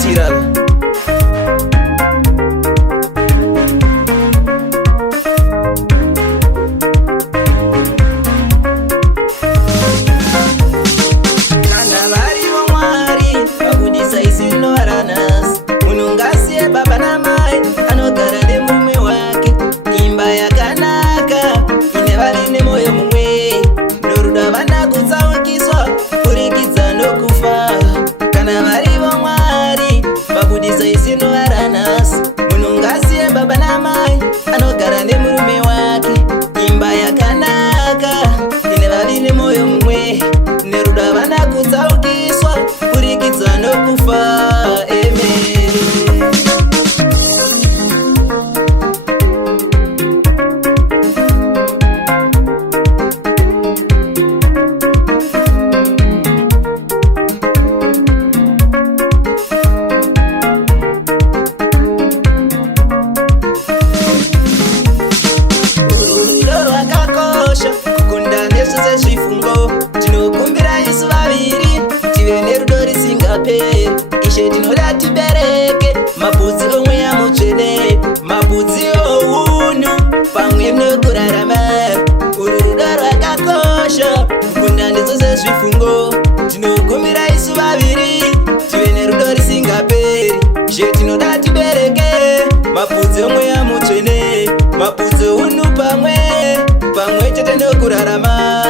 kuitira. Ishe tinoda tibereke mabudzi omweya mutsvene, mabudzi ounhu pamwe nokurarama. Uru rudo rwakakosha kukunda ndidzo sezvifungo. Tinokumbira isu vaviri tive nerudo risingaperi. Ishe tinoda tibereke mabudzi omweya mutsvene, mabudzi ounhu pamwe chete nokurarama.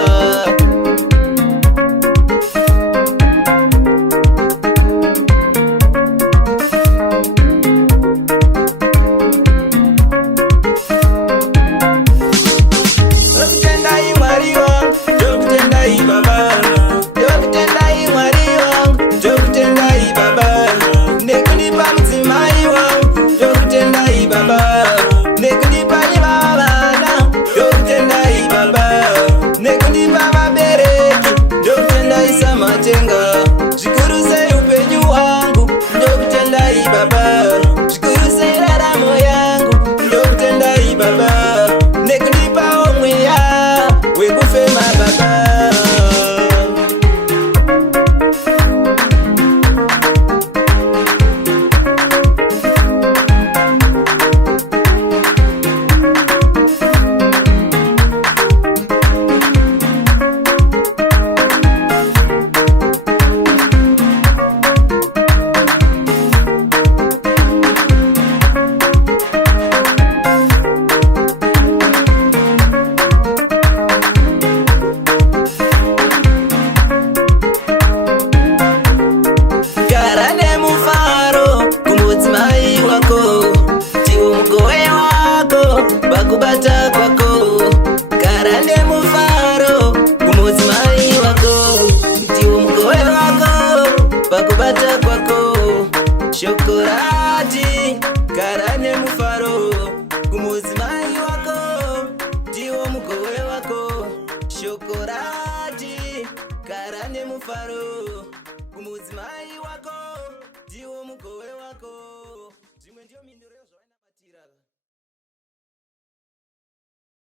Kubata kwako kara nemufaro kumudzimai wako, ndiwo mugove wako pakubata kwako. Shokorati kara nemufaro kumudzimai wako, ndiwo mugove wako. Shokorati kara nemufaro kumudzimai